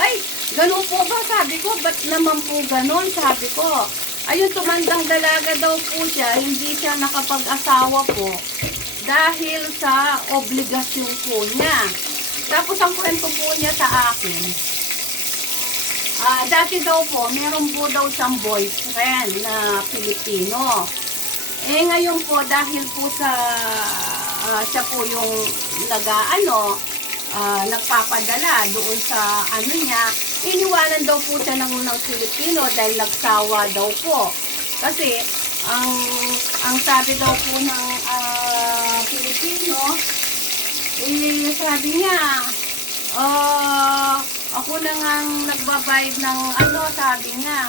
Ay, ganun po ba? Sabi ko, ba't naman po ganun? Sabi ko, ayun, tumandang dalaga daw po siya, hindi siya nakapag-asawa po dahil sa obligasyon po niya. Tapos ang kwento po niya sa akin, dati daw po, meron po daw siyang boyfriend na Pilipino. Ngayon po, dahil po sa, siya po yung nagpapadala doon sa niya, iniwanan daw po siya ng Pilipino dahil nagsawa daw po. Kasi, ang sabi daw po ng Pilipino, sabi niya, ako na nga nagbabayad ng sabi niya,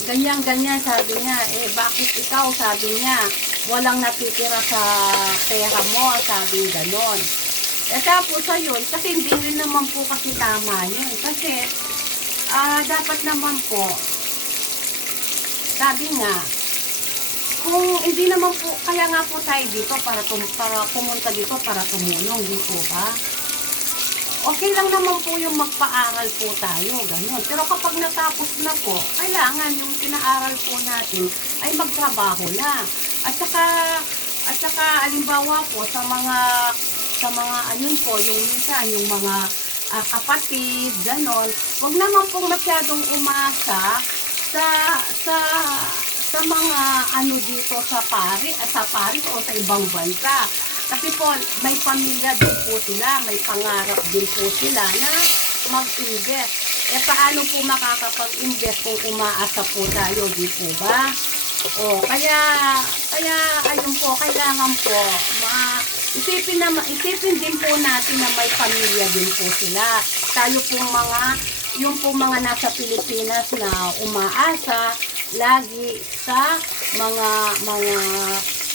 ganyan, sabi niya, bakit ikaw, sabi niya, walang natitira sa pera mo, sabi ganon. Tapos ayun, kasi hindi rin naman po kasi tama yun, kasi, dapat naman po, sabi nga, kung hindi naman po, kaya nga po tayo dito para pumunta dito para tumulong, di po ba? Okay lang naman po yung magpaaral po tayo, gano'n. Pero kapag natapos na po, kailangan yung pinaaral po natin ay magtrabaho na. At saka alimbawa po sa mga ayun po, yung minsan, yung mga kapatid, gano'n. Huwag naman po masyadong umasa sa mga dito sa Paris o sa ibang bansa. Kasi po, may pamilya din po sila, may pangarap din po sila na mag-invest. Paano po makakapag-invest kung umaasa po tayo, di po ba? Kaya ayun po, kailangan po, isipin din po natin na may pamilya din po sila. Tayo pong yung po mga nasa Pilipinas na umaasa lagi sa mga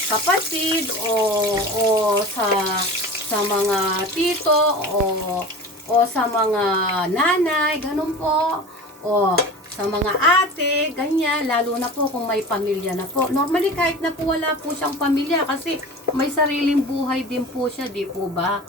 kapatid o sa mga tito o sa mga nanay, ganun po, o sa mga ate, ganyan, lalo na po kung may pamilya na po. Normally kahit na po wala po siyang pamilya kasi may sariling buhay din po siya, di po ba?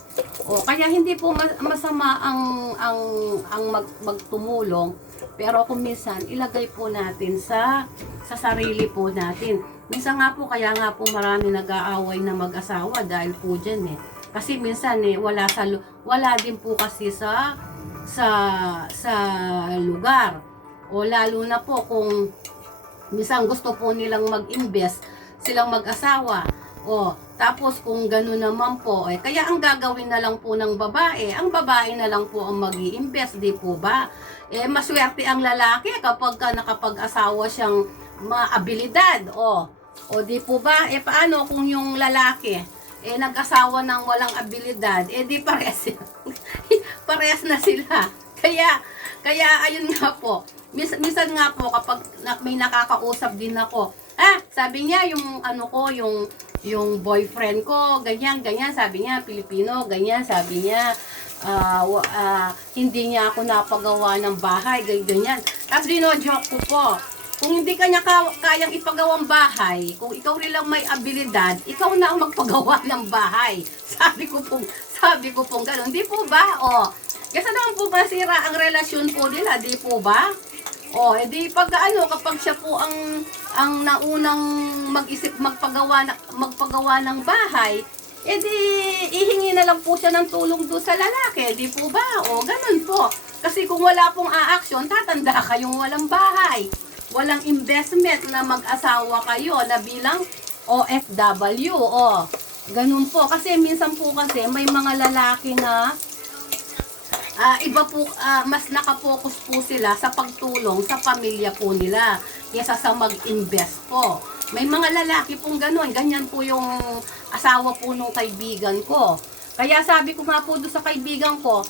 Kaya hindi po masama ang magtumulong, pero kung minsan ilagay po natin sa sarili po natin. Minsan nga po, kaya nga po marami nag-aaway na mag-asawa dahil po dyan Kasi minsan wala din po kasi sa lugar. Lalo na po kung minsan gusto po nilang mag-invest silang mag-asawa. Tapos kung gano'n naman po, kaya ang gagawin na lang po ng babae, ang babae na lang po ang mag-i-invest, di po ba? Maswerte ang lalaki kapag nakapag-asawa siyang maabilidad. Di po ba? Paano kung yung lalaki nag-asawa ng walang abilidad? Di parehas na sila. Kaya ayun nga po. Minsan nga po kapag may nakakausap din ako, sabi niya yung yung boyfriend ko, ganyan, sabi niya, Pilipino, ganyan, sabi niya, hindi niya ako napagawa ng bahay, ganyan. Tapos dino-joke ko po, kung hindi kanya kayang ipagawang bahay, kung ikaw rin lang may abilidad, ikaw na ang magpagawa ng bahay. Sabi ko pong gano'n, di po ba? Kasi naman po masira ang relasyon po nila, di po ba? Edi kapag siya po ang naunang mag-isip magpagawa ng bahay, edi ihingi na lang po siya ng tulong doon sa lalaki, di po ba? Ganun po. Kasi kung wala pong aaksyon, tatanda kayong walang bahay. Walang investment na mag-asawa kayo na bilang OFW. Ganun po. Kasi minsan po kasi may mga lalaki na iba po, mas nakapokus po sila sa pagtulong sa pamilya po nila kaysa sa mag-invest po. May mga lalaki pong ganun, ganyan po yung asawa po nung kaibigan ko. Kaya sabi ko nga po doon sa kaibigan ko,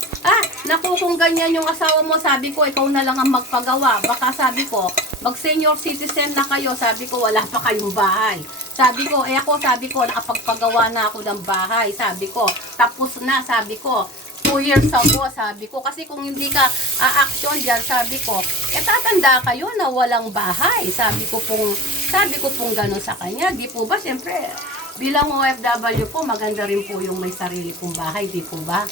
naku, kung ganyan yung asawa mo, sabi ko, ikaw na lang ang magpagawa. Baka sabi ko, mag-senior citizen na kayo, sabi ko, wala pa kayong bahay. Sabi ko, ako, sabi ko, nakapagpagawa na ako ng bahay. Sabi ko, tapos na, sabi ko, 2 years ago, sabi ko. Kasi kung hindi ka a-action dyan, sabi ko, tatanda kayo na walang bahay. Sabi ko pong gano'n sa kanya. Di po ba, siyempre, bilang OFW po, maganda rin po yung may sarili pong bahay, di po ba?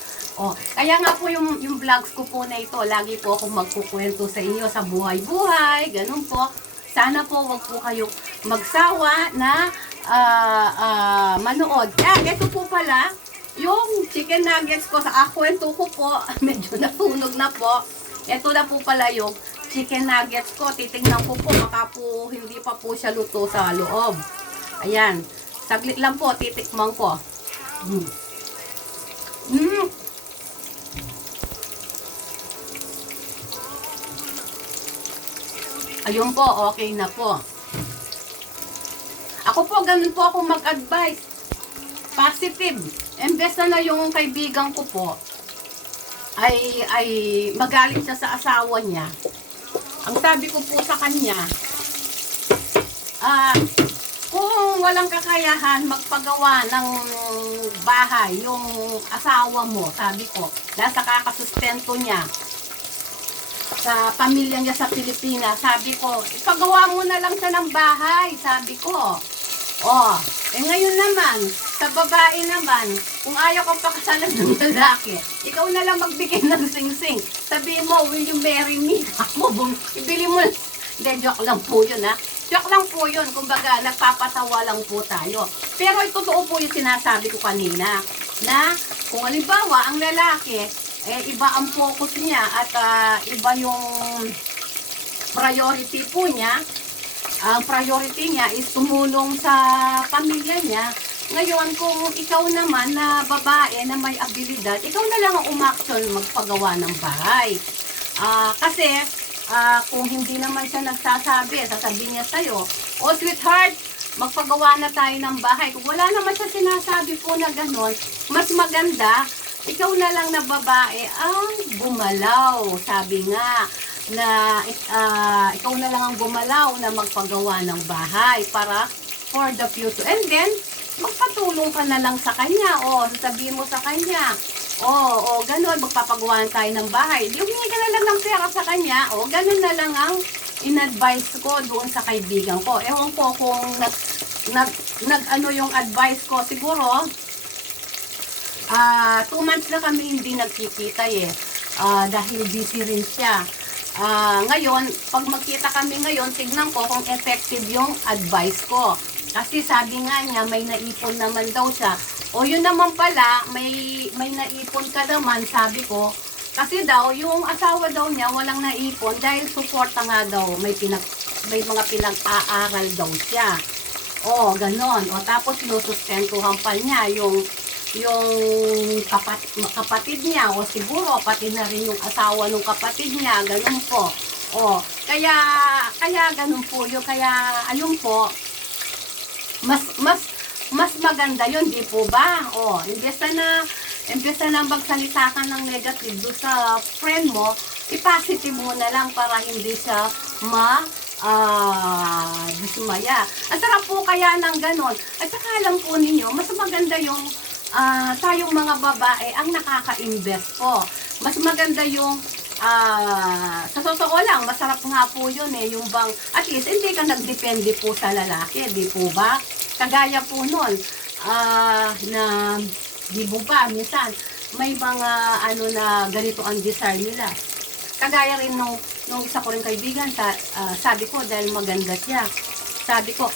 Kaya nga po yung vlogs ko po na ito, lagi po akong magkukwento sa inyo sa buhay-buhay, ganun po. Sana po wag po kayong magsawa na manood. Ito po pala, yung chicken nuggets ko, sa kwento ko po, medyo natunog na po. Ito na po pala yung chicken nuggets ko. Titingnan ko po, baka po hindi pa po siya luto sa loob. Ayan. Saglit lang po, titikman ko. Ayun po, okay na po. Ako po, ganun po ako mag-advise. Positive. Imbes na yung kaibigan ko po, ay magalit siya sa asawa niya. Ang sabi ko po sa kanya, kung walang kakayahan magpagawa ng bahay yung asawa mo, sabi ko, dahil sa kakasustento niya sa pamilya niya sa Pilipinas, sabi ko, ipagawa mo na lang siya ng bahay, sabi ko. Ngayon naman, sa babae naman, kung ayaw kang pakasalan ng lalaki, ikaw na lang magbigay ng sing-sing. Sabihin mo, will you marry me? Ibili mo. Hindi, joke lang po yun, ha? Joke lang po yun. Kumbaga, nagpapatawa lang po tayo. Pero totoo po yung sinasabi ko kanina, na kung halimbawa, ang lalaki, iba ang focus niya at iba yung priority po niya. Ang priority niya is tumulong sa pamilya niya. Ngayon, kung ikaw naman na babae na may abilidad, ikaw na lang ang umaksyon magpagawa ng bahay. Kasi, kung hindi naman siya nagsasabi, sasabihin niya sa'yo, sweetheart, magpagawa na tayo ng bahay. Kung wala naman siya sinasabi po na gano'n, mas maganda, ikaw na lang na babae ang gumalaw. Sabi nga, na ikaw na lang ang gumalaw na magpagawa ng bahay para for the future. And then, magpatulong ka na lang sa kanya. Sasabihin mo sa kanya, ganun, magpapagawa tayo ng bahay. Di humingi ka na lang ng pera sa kanya. Ganun na lang ang in-advise ko doon sa kaibigan ko. Ewan ko kung nag-ano yung advice ko. Siguro, 2 months na kami hindi nagkikita dahil busy rin siya. Ngayon, pag magkita kami ngayon, tignan ko kung effective yung advice ko. Kasi sabi nga niya, may naipon naman daw siya. Yun naman pala, may naipon ka naman, sabi ko. Kasi daw, yung asawa daw niya, walang naipon dahil suporta nga daw. May mga pinag-aaral daw siya. Ganon. Tapos sinusustentuhan pa niya yung kapatid niya, siguro pati na rin yung asawa ng kapatid niya, ganun po. Kaya ganun po yun. Kaya ayun po, mas maganda yun, di po ba? Imbes na magsalita ka ng negative do sa friend mo, i-positive mo na lang para hindi siya dismaya. Ang sarap po kaya ng ganon. At saka alam po ninyo, mas maganda yung tayong mga babae ang nakaka-invest po. Mas maganda yung sa totoo lang, masarap nga po yun yung bang, at least hindi ka nagdepende po sa lalaki, di po ba? Kagaya po nun, na, di po ba, minsan, may mga na ganito ang desire nila. Kagaya rin nung isa ko rin kaibigan, sabi ko, dahil maganda siya, sabi ko,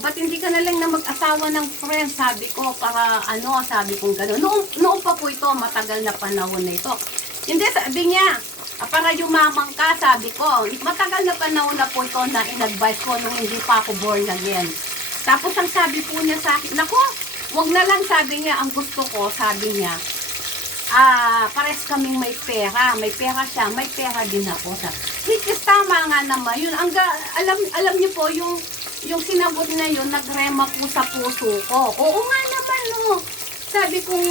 ba't hindi ka na lang na mag-asawa ng friend? Sabi ko, para sabi kong gano'n. Noong pa po ito, matagal na panahon na ito. Hindi, sabi niya, para yumamang ka, sabi ko. Matagal na panahon na po ito na in-advise ko nung hindi pa ako born again. Tapos ang sabi po niya sa akin, nako, wag na lang, sabi niya, ang gusto ko, sabi niya, pares kaming may pera. May pera siya, may pera din ako. Which is tama nga naman. Yun, alam niyo po, yung sinagot na yun, nagrema po sa puso ko. Oo nga naman, no. Sabi kong,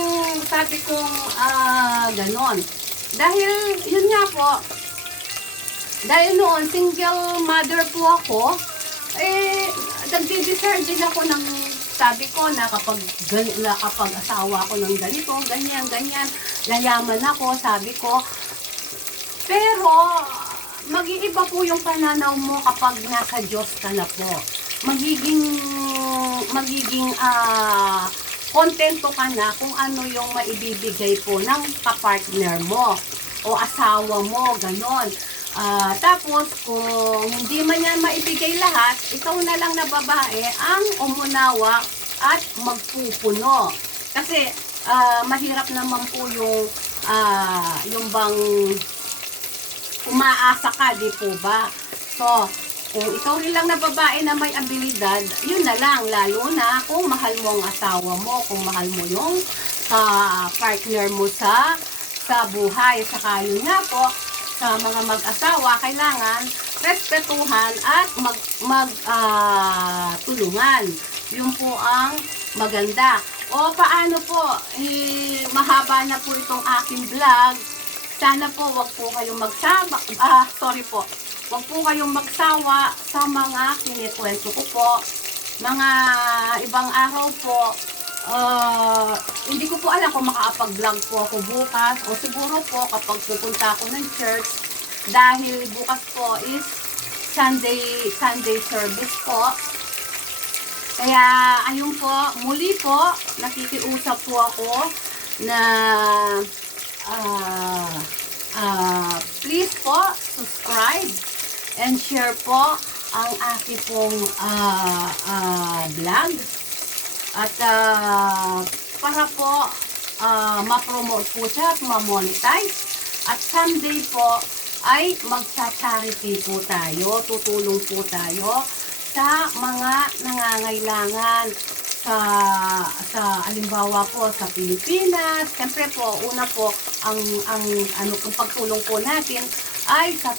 ganon. Dahil, yun nga po, dahil noon, single mother po ako, nagdi-deserve din ako ng, sabi ko, na kapag asawa ko ng ganito, ganyan, layaman ako, sabi ko. Pero, mag-iiba po yung pananaw mo kapag nasa Diyos ka na po. Magiging kontento ka na kung ano yung maibibigay po ng kapartner mo o asawa mo, ganon. Tapos, kung hindi man yan maibigay lahat, ikaw na lang na babae ang umunawa at magpupuno. Kasi, mahirap naman po yung bang umaasa ka, di po ba? So, kung ikaw rin lang na babae na may abilidad, yun na lang, lalo na kung mahal mo ang asawa mo, kung mahal mo yung partner mo sa buhay. Saka yun nga po, sa mga mag-asawa, kailangan respetuhan at tulungan. Yun po ang maganda. O paano po, mahaba na po itong aking vlog. Sana po wag po kayong magsawa, wag po kayong magsawa sa mga kinikwento ko po. Mga ibang araw po, hindi ko po alam kung makakapag-vlog po ako bukas o siguro po kapag pupunta ako ng church dahil bukas po is Sunday service po. Kaya ayun po, muli po nakikiusap po ako na please po subscribe and share po ang aking pong vlog. At para po ma-promote po siya at ma-monetize. At someday po ay magsa-charity po tayo. Tutulong po tayo sa mga nangangailangan sa halimbawa po sa Pilipinas. Siyempre po, una po ang pagtulong po natin ay sa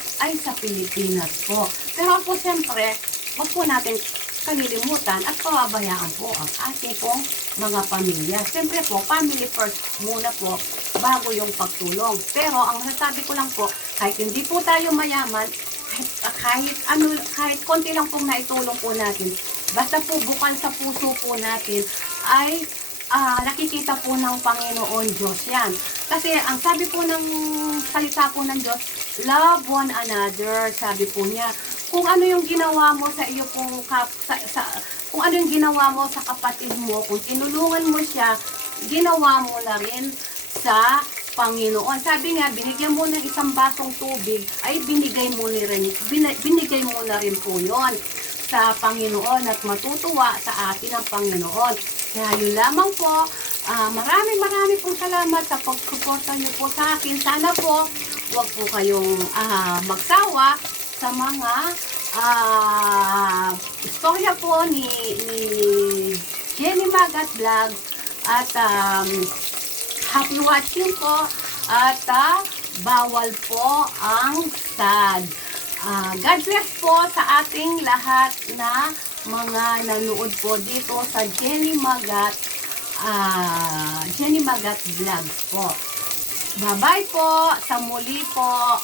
Pilipinas po. Pero po siyempre, wag po natin kalilimutan at pababayaan po ang ating pong mga pamilya. Siyempre po, family first muna po bago yung pagtulong. Pero ang masasabi ko lang po, kahit hindi po tayo mayaman, kahit konti lang pong naitulong po natin, basta po bukal sa puso po natin ay nakikita po ng Panginoon Diyos yan. Kasi ang sabi po ng salita po ng Diyos, love one another, sabi po niya. Kung ano yung ginawa mo sa iyo pong kung ano yung ginawa mo sa kapatid mo, kung tinulungan mo siya, ginawa mo na rin sa Panginoon. Sabi nga, binigyan mo ng isang basong tubig, ay binigay mo na rin po yon sa Panginoon at matutuwa sa atin ang Panginoon. Kaya yun lamang po, marami pong salamat sa pagsuporta niyo po sa akin. Sana po, huwag po kayong magsawa sa mga istorya po ni Jenny Magat Vlog at happy watching po at bawal po ang sad. God bless po sa ating lahat na mga nanood po dito sa Jenny Magat Vlogs po. Bye-bye po, sa muli po.